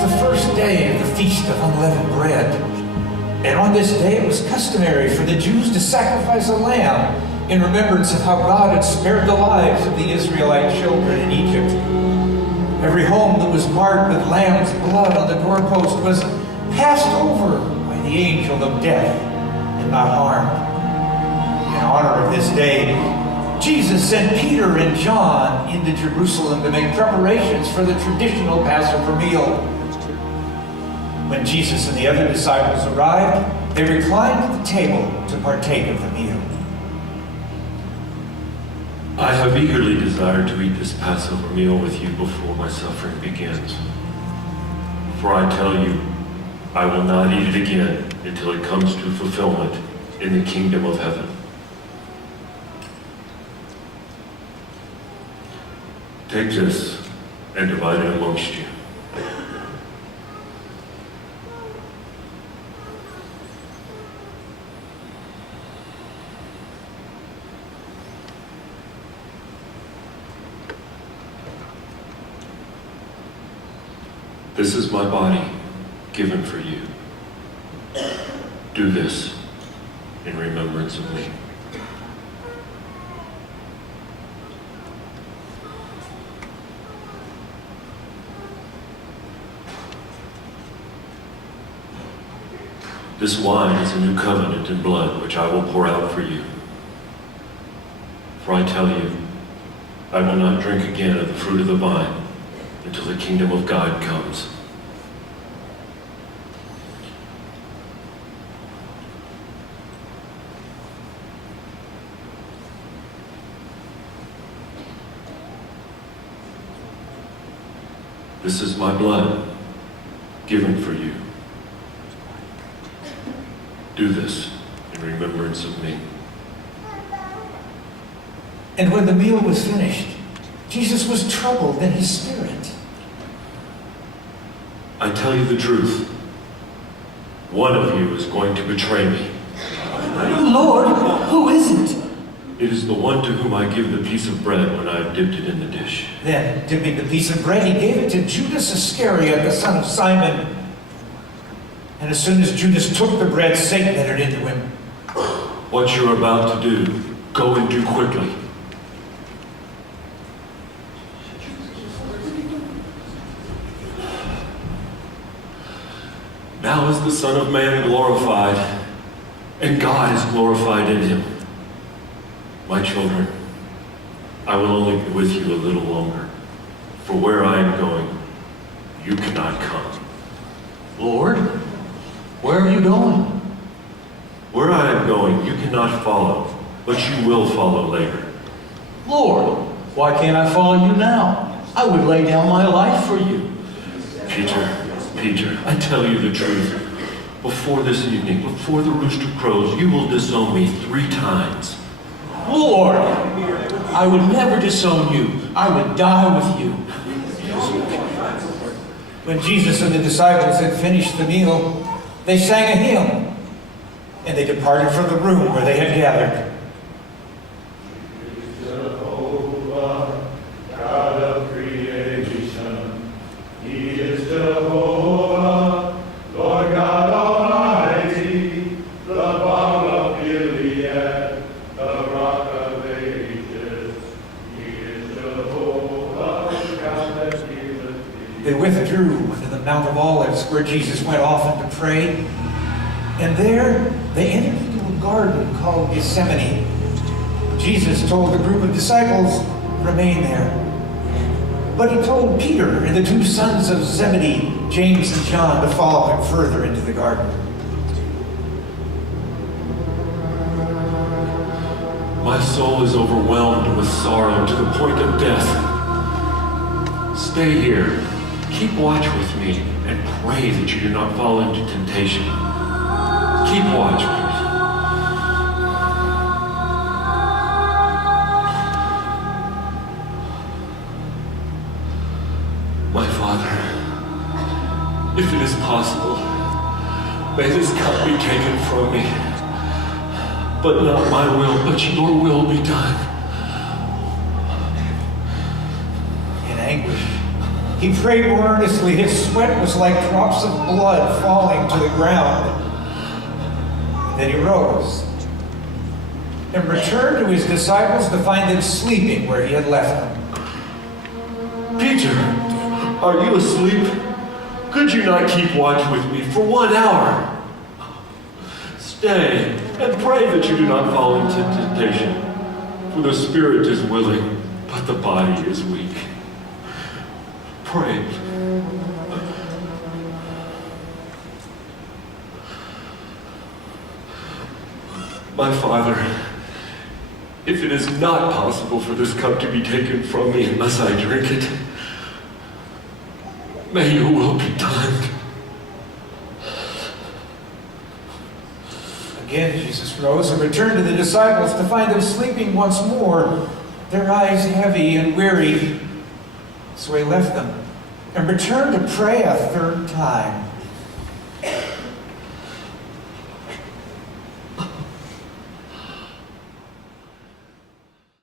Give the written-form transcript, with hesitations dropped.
the first day of the Feast of Unleavened Bread. And on this day it was customary for the Jews to sacrifice a lamb in remembrance of how God had spared the lives of the Israelite children in Egypt. Every home that was marked with lamb's blood on the doorpost was passed over by the angel of death and not harmed. In honor of this day, Jesus sent Peter and John into Jerusalem to make preparations for the traditional Passover meal. When Jesus and the other disciples arrived, they reclined at the table to partake of the meal. I have eagerly desired to eat this Passover meal with you before my suffering begins. For I tell you, I will not eat it again until it comes to fulfillment in the kingdom of heaven. Take this and divide it amongst you. This is my body given for you. Do this in remembrance of me. This wine is a new covenant in blood, which I will pour out for you. For I tell you, I will not drink again of the fruit of the vine until the kingdom of God comes. This is my blood given for you. Do this in remembrance of me. And when the meal was finished, Jesus was troubled in his spirit. I tell you the truth. One of you is going to betray me. Lord, who is it? It is the one to whom I give the piece of bread when I have dipped it in the dish. Then, dipping the piece of bread, he gave it to Judas Iscariot, the son of Simon. And as soon as Judas took the bread, Satan entered into him. What you're about to do, go and do quickly. Now is the Son of Man glorified, and God is glorified in him. My children, I will only be with you a little longer, for where I am going, you cannot come. Lord, where are you going? Where I am going, you cannot follow, but you will follow later. Lord, why can't I follow you now? I would lay down my life for you. Peter, I tell you the truth. Before this evening, before the rooster crows, you will disown me 3 times. Lord, I would never disown you. I would die with you. When Jesus and the disciples had finished the meal, they sang a hymn, and they departed from the room where they had gathered. Jehovah, God of creation, He is Jehovah, Lord God Almighty, the balm of Gilead, the rock of ages. He is Jehovah, God that healeth thee. They withdrew to the Mount of Olives, where Jesus went often to pray. And there they entered into a garden called Gethsemane. Jesus told the group of disciples, remain there. But he told Peter and the 2 sons of Zebedee, James and John, to follow him further into the garden. My soul is overwhelmed with sorrow to the point of death. Stay here, keep watch with me, and pray that you do not fall into temptation. Keep watch, please. My Father, if it is possible, may this cup be taken from me. But not my will, but your will be done. In anguish, He prayed more earnestly. His sweat was like drops of blood falling to the ground. Then he rose and returned to his disciples to find them sleeping where he had left them. Peter, are you asleep? Could you not keep watch with me for 1 hour? Stay and pray that you do not fall into temptation. For the spirit is willing, but the body is weak. Pray. My Father, if it is not possible for this cup to be taken from me unless I drink it, may your will be done. Again, Jesus rose and returned to the disciples to find them sleeping once more, their eyes heavy and weary. So he left them and returned to pray a third time.